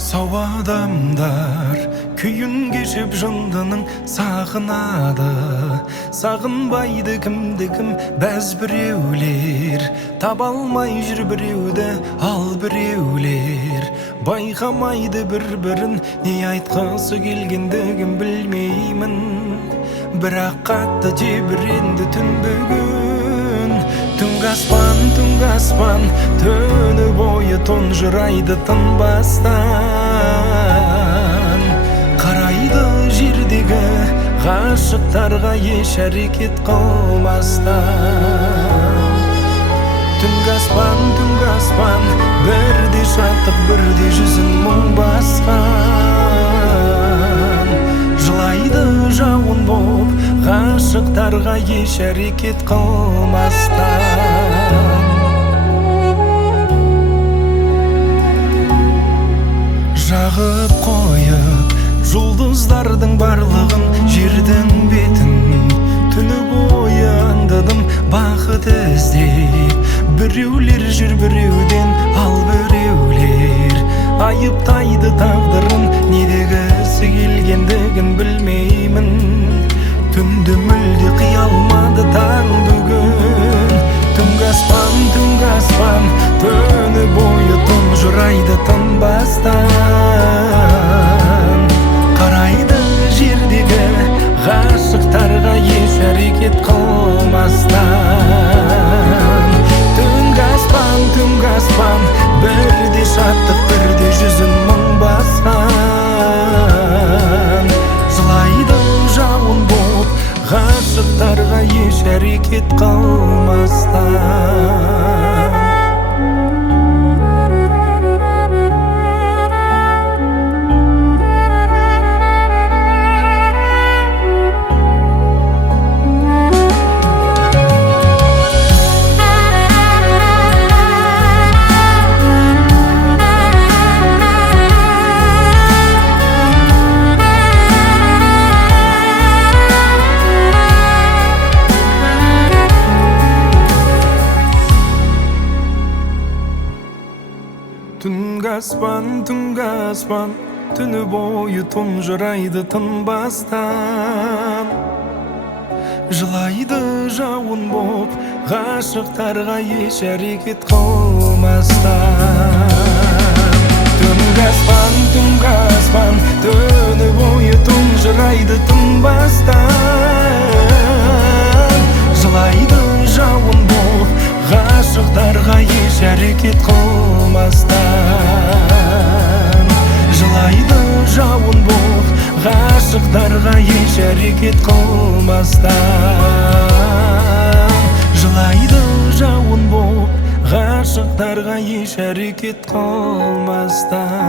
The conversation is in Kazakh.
Сау адамдар күйін кешіп жындының сағынады. Сағынбайды кім бәз біреулер, таба алмай жүр біреуді ал біреулер. Байқамайды бір-бірін, не айтқысы келгендігін білмеймін. Бірақ қатты тебіренді түн бүгін. Түнгі аспан, түні бойы тұнжырайды тынбастан. Қарайды жердегі ғашықтарға еш әрекет қылмастан. Түнгі аспан, бірде шаттық, бірде жүзін мұң басқан. Жылайды жауын боп, ғашықтарға еш әрекет қылмастан. Жағып қойып жұлдыздардың барлығын, жердің бетін түні бойы аңдадым бақыт іздеп. Біреулер жүр біреуден ал біреулер айыптайды тағдырын, не дегісі келгендігін білмеймін. Түнді мүлде қия алмады таң бүгін. Түнгі аспан, түні бойы тұнжырайды тынбастан. Қарайды жердегі ғашықтарға еш әрекет қылмастан. Түнгі аспан, бірде шаттық, бірде жүзін мұң басқан. Жылайды жауын боп, ғашықтарға еш әрекет қылмастан. Түнгі аспан, түні бойы тұнжырайды тынбастан. Жылайды жауын боп, ғашықтарға еш әрекет қылмастан. Түнгі аспан, түні бойы тұнжырайды тынбастан. Жылайды жауын боп, ғашықтарға еш әрекет қылмастан. Жылайды жауын боп, ғашықтарға еш әрекет қылмастан. Жылайды жауын боп, ғашықтарға еш әрекет қылмастан.